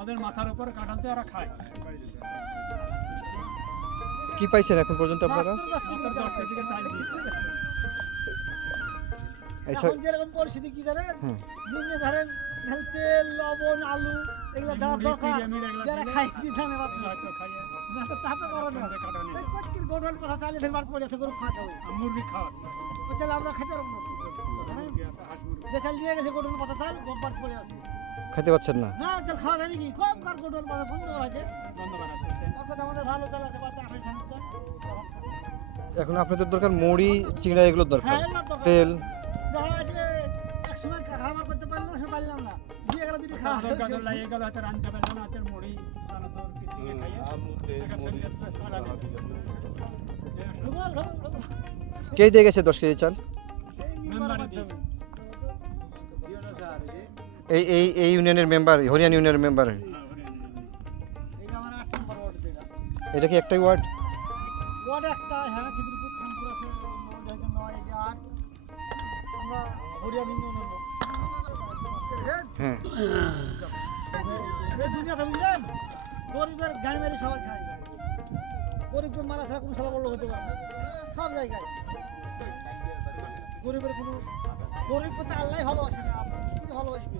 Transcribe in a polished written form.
ওদের মাথার উপর কাটাতে ওরা খায়। কি পাইছেন এখন পর্যন্ত আপনারা? মাত্র 10 কেজি চাল দিচ্ছে। এইসব এখন যেরকম পরিস্থিতি কি জানেন, নিম্নে ধরেন তেল, লবণ, আলু এগুলো দেওয়ার দরকার, যারা খাই কি জানে হয়তো খাইয়ে তা তো করো না। কাটানি এই কচ্চির গোডল পাতা চালিয়ে ধরে বাড়তে পড়ে আছে, গরু খাওয়াতে হবে। মুরগি খাওয়া ওই চাল আমরা খেতে পারবো না। হাঁস মুরগি যে চাল নিয়ে গেছে গোডল পাতা চাল, বাড়তে পড়ে আছে। খেতে পাচ্ছেন না? না চাল খাওয়া যায় নাকি? কম কার গোডল পাতা বন্ধ করা আছে। বন্ধ করা আছে সে। তারপরে আমাদের ভালো চাল আছে, বাড়তে 28 ধানের চাল। এখন আপনাদের দরকার মুড়ি, চিংড়া এগুলোর দরকার, হ্যাঁ, এগুলোর দরকার। তেল। দেখা যাচ্ছে এক সময় খাবার করতে পারলাম, সে পারলাম না। দিয়ে গেল দুটি খাওয়া গাজর গাজর লাগিয়ে গেল হাতে রান্না করবে না, হাতের মুড়ি রান্না তো কিছু খাইয়ে এটা সন্ধ্যে সারা দিন কে দিয়ে গেছে 10 কেজি চাল? মেম্বারে দিয়েছে। এই এই এই ইউনিয়নের মেম্বার, হরিয়ানা ইউনিয়নের মেম্বার। এই আমার 8 নম্বর ওয়ার্ড যেটা। এটা কি একটাই ওয়ার্ড? ওয়ার্ড একটা, হ্যাঁ, খিদিরপুর খানপুর আছে, ওয়ার্ড হয়েছে 9, এটা 8। আমরা হরিয়ানা ইউনিয়নের লোক। হ্যাঁ। এই দুনিয়াতে বুঝলেন, গরিবের গাড়ি মারি সবাই খায়। গরিবকে মারা ছাড়া কোনো সালা বড় লোক হতে পারে না, সব জায়গায়। গরিবের কোনো গরিবকে তো আল্লাহ ভালোবাসে না, আপনার কি ভালোবাসবে?